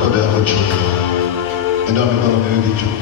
mikono yako juu. Inua mikono miwili juu.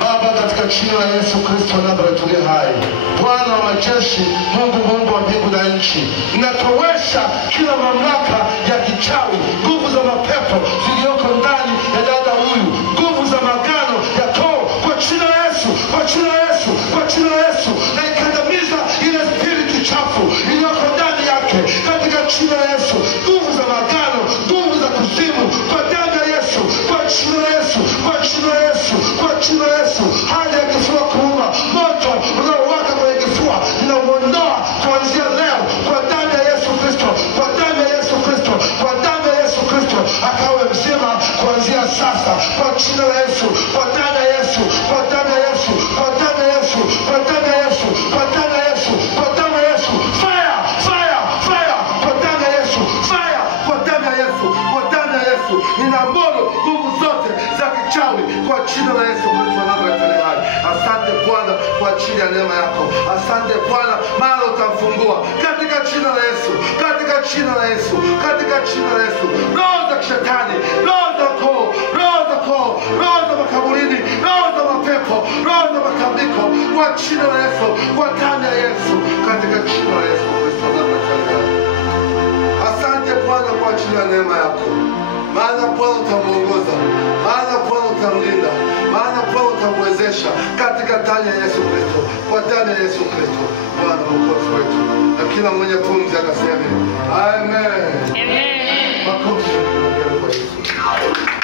Baba, katika jina la Yesu Kristo wa Nazareti aliye hai, Bwana wa majeshi, Mungu wa mbingu na nchi, ninatowesha kila mamlaka ya kichawi, nguvu za mapepo zilizoko ndani ya dada huyu, nguvu za magano ya koo, kwa jina la Yesu, kwa jina la Yesu, kwa jina la Yesu, na ikandamiza ile spiriti chafu iliyoko ndani yake katika jina la Yesu. Nguvu za magano, nguvu za kuzimu, kwa damu ya Yesu, kwa jina la Yesu, kwa jina la Yesu, kwa jina la Yesu. Hali ya kifua kuuma, moto unaowaka kwenye kifua, ninauondoa kuanzia leo kwa damu ya Yesu Kristo, kwa damu ya Yesu Kristo, kwa damu ya Yesu Kristo. Akawe mzima kuanzia sasa kwa jina la Yesu, kwa damu ya Yesu, kwa damu ya Yesu, kwa damu ya Yesu, kwa damu ya Yesu, kwa damu ya Yesu, kwa damu ya Yesu. Fire, fire, fire, kwa damu ya Yesu, fire, kwa damu ya Yesu, kwa damu ya Yesu. Ninaamuru nguvu zote za kichawi kwa jina la Yesu Kristo wa Nazareti aliye hai. Asante Bwana kwa ajili ya neema yako. Asante Bwana maana utamfungua katika jina la Yesu, katika jina la Yesu, katika jina la Yesu. Roho za kishetani, roho za koo, roho za koo, roho za makaburini, roho za mapepo, roho za makambiko, kwa jina la Yesu, kwa damu ya Yesu, katika jina la Yesu Kristo wa Nazareti aliye hai. Asante Bwana kwa ajili ya neema yako. Maana Bwana utamuongoza, maana Bwana utamlinda, maana Bwana utamwezesha katika damu ya Yesu Kristo, kwa damu ya Yesu Kristo, Bwana Mwokozi wetu. Na kila mwenye pumzi akaseme amen. Amen. Makofi kwa Yesu.